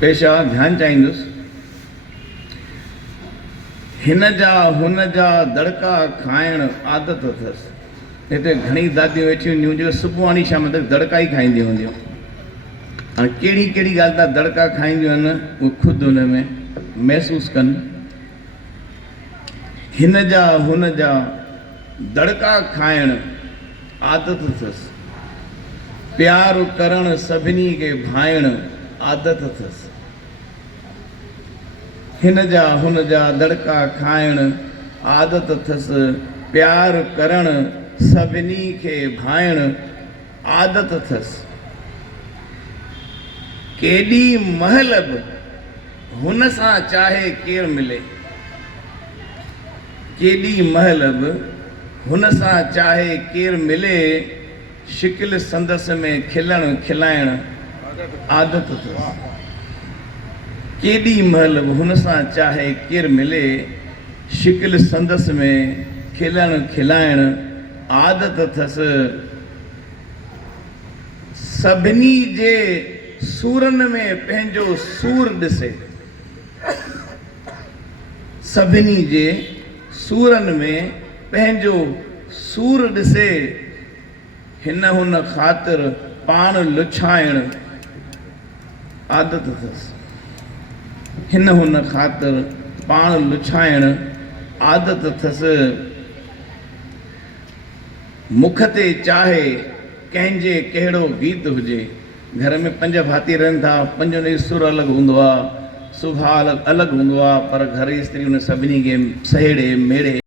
पेशा ध्यानु चाहींदुसि। हिन जा हुन जा दड़का खाइण आदत अथसि। हिते घणी दादियूं वेठियूं हूंदियूं जेके सुबुहाणी शाम तक दड़का ई खाईंदियूं हूंदियूं। हाणे कहिड़ी कहिड़ी ॻाल्हि तां दड़का खाईंदियूं आहिनि उहे ख़ुदि हुन में महसूसु कनि। हिन जा हुन जा दड़का खाइण आदत अथसि। प्यार करणु सभिनी खे भाइण आदत अथसि। हिन जा हुन जा दड़का खाइण आदत अथसि। प्यार करणु सभिनी खे भाइण आदत अथसि। केॾी महिल बि हुन सां चाहे केरु मिले, केॾी महिल बि हुन सां चाहे केरु मिले, शिकिल संदसि में खिलणु खिलाइण आदत अथसि। केॾी महिल बि हुन सां चाहे केरु मिले, शिकिल संदसि में खिलणु खिलाइण आदत अथसि। सभिनी जे सूरनि में पंहिंजो सूर ॾिसे, सभिनी जे सूरनि में पंहिंजो सूर ॾिसे। हिन हुन ख़ातिर पाण लुछाइण आदत अथसि। हिन हुन ख़ातिर पाण लुछाइण आदत अथसि। मुख ते चाहे कंहिंजे कहिड़ो गीत हुजे। घर में 5 भाती रहनि था, 5 जो सुर अलॻि हूंदो आहे, सुभाउ अलॻि हूंदो आहे, पर घर जी स्त्री उन सभिनी खे सहेड़े मेड़े